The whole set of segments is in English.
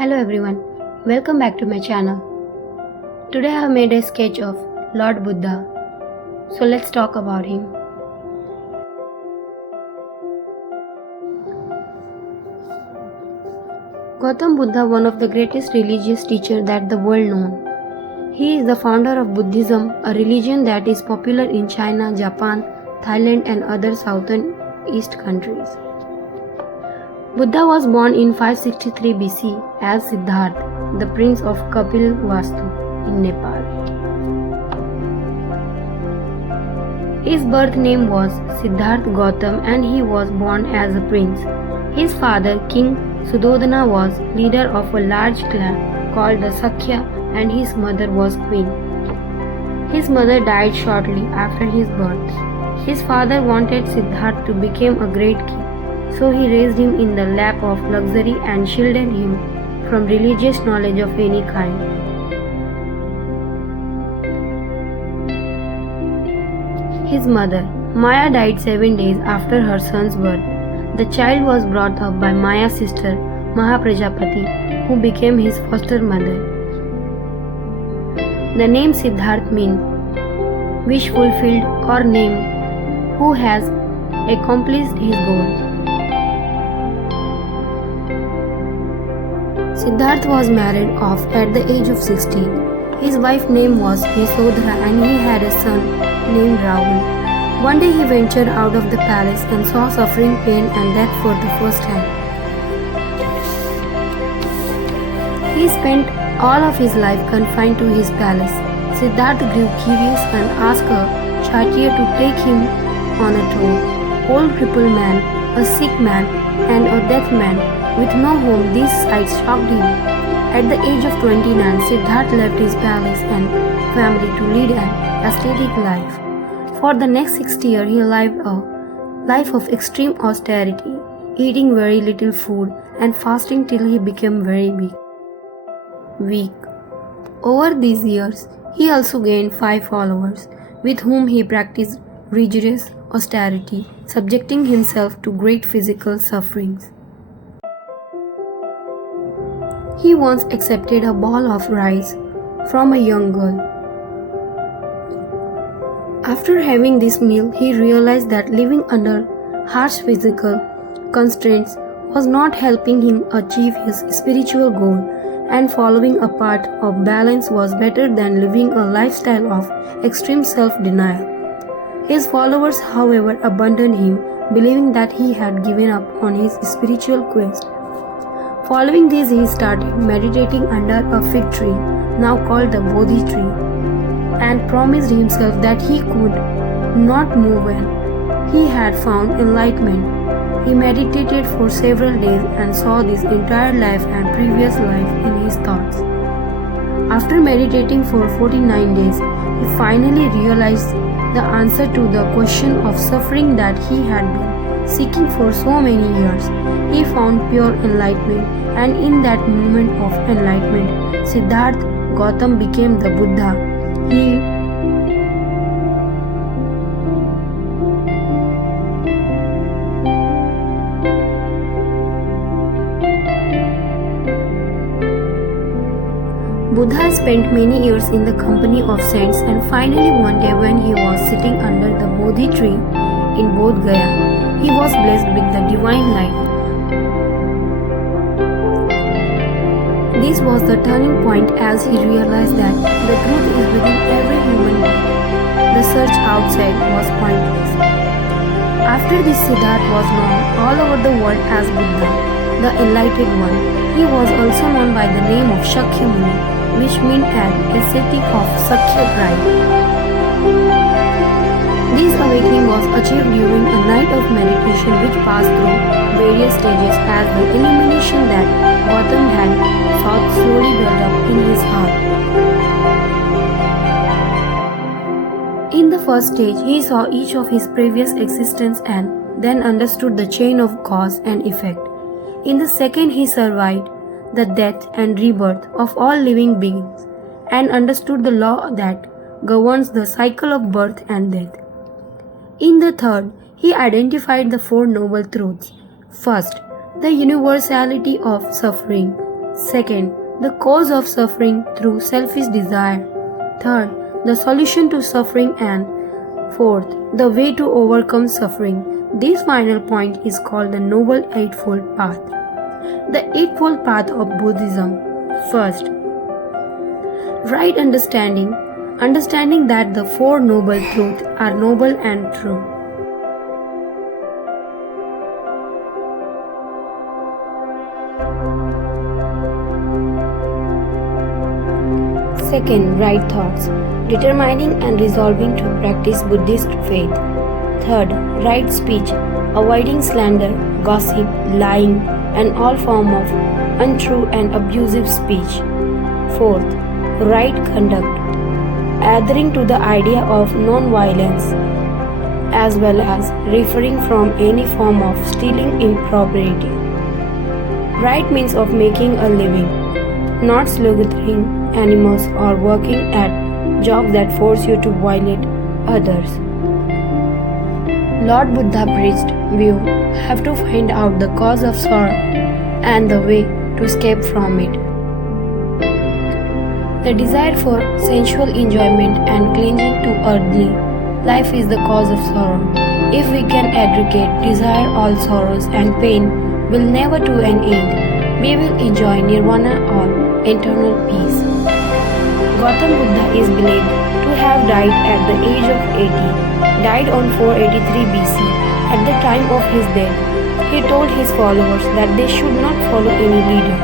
Hello everyone, welcome back to my channel. Today I have made a sketch of Lord Buddha. So let's talk about him. Gautam Buddha, one of the greatest religious teachers that the world known. He is the founder of Buddhism, a religion that is popular in China, Japan, Thailand and other southern east countries. Buddha was born in 563 BC as Siddhartha, the prince of Kapilvastu in Nepal. His birth name was Siddhartha Gautam and he was born as a prince. His father, King Sudodana, was leader of a large clan called the Sakya and his mother was queen. His mother died shortly after his birth. His father wanted Siddhartha to become a great king. So he raised him in the lap of luxury and shielded him from religious knowledge of any kind. His mother, Maya, died 7 days after her son's birth. The child was brought up by Maya's sister, Mahaprajapati, who became his foster mother. The name Siddhartha means wish fulfilled or name who has accomplished his goal. Siddhartha was married off at the age of 16. His wife's name was Yasodhara and he had a son named Rahul. One day he ventured out of the palace and saw suffering, pain and death for the first time. He spent all of his life confined to his palace. Siddhartha grew curious and asked a charioteer to take him on a tour. Old crippled man, a sick man and a deaf man with no home, these sights shocked him. At the age of 29, Siddhartha left his palace and family to lead an ascetic life. For the next 60 years, he lived a life of extreme austerity, eating very little food and fasting till he became very weak. Over these years, he also gained 5 followers, with whom he practiced rigorous austerity, subjecting himself to great physical sufferings. He once accepted a ball of rice from a young girl. After having this meal, he realized that living under harsh physical constraints was not helping him achieve his spiritual goal, and following a path of balance was better than living a lifestyle of extreme self-denial. His followers, however, abandoned him, believing that he had given up on his spiritual quest. Following this, he started meditating under a fig tree, now called the Bodhi tree, and promised himself that he could not move when he had found enlightenment. He meditated for several days and saw this entire life and previous life in his thoughts. After meditating for 49 days, he finally realized the answer to the question of suffering that he had been seeking for so many years. He found pure enlightenment, and in that moment of enlightenment, Siddhartha Gautam became the Buddha. Buddha spent many years in the company of saints, and finally one day when he was sitting under the Bodhi tree in Bodh Gaya, he was blessed with the divine light. This was the turning point as he realized that the truth is within every human being. The search outside was pointless. After this, Siddhartha was known all over the world as Buddha, the enlightened one. He was also known by the name of Shakyamuni, which means an ascetic of Sakya tribe. This awakening was achieved during a night of meditation which passed through various stages as the illumination that Gautam had sought slowly developed in his heart. In the first stage, he saw each of his previous existence and then understood the chain of cause and effect. In the second, he survived the death and rebirth of all living beings and understood the law that governs the cycle of birth and death. In the third, he identified the 4 noble truths. First, the universality of suffering. Second, the cause of suffering through selfish desire. Third, the solution to suffering. And fourth, the way to overcome suffering. This final point is called the Noble Eightfold Path. The Eightfold Path of Buddhism. First, right understanding. Understanding that the Four Noble Truths are noble and true. Second, right thoughts. Determining and resolving to practice Buddhist faith. Third, right speech. Avoiding slander, gossip, lying, and all form of untrue and abusive speech. Fourth, right conduct. Adhering to the idea of non-violence, as well as refraining from any form of stealing impropriety. Right means of making a living, not slaughtering animals or working at jobs that force you to violate others. Lord Buddha preached, we have to find out the cause of sorrow and the way to escape from it. The desire for sensual enjoyment and clinging to earthly life is the cause of sorrow. If we can eradicate desire, all sorrows and pain will never to an end. We will enjoy nirvana or eternal peace. Gautam Buddha is believed to have died at the age of 80, died on 483 BC. At the time of his death, he told his followers that they should not follow any leader.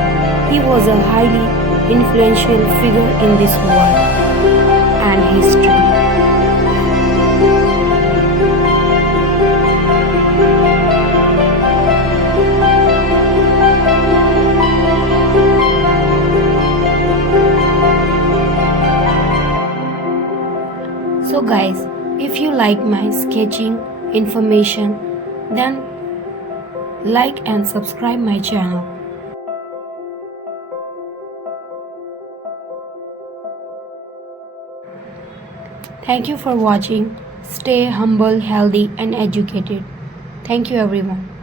He was a highly influential figure in this world and history. So guys, if you like my sketching information, then like and subscribe my channel. Thank you for watching. Stay humble, healthy and educated. Thank you everyone.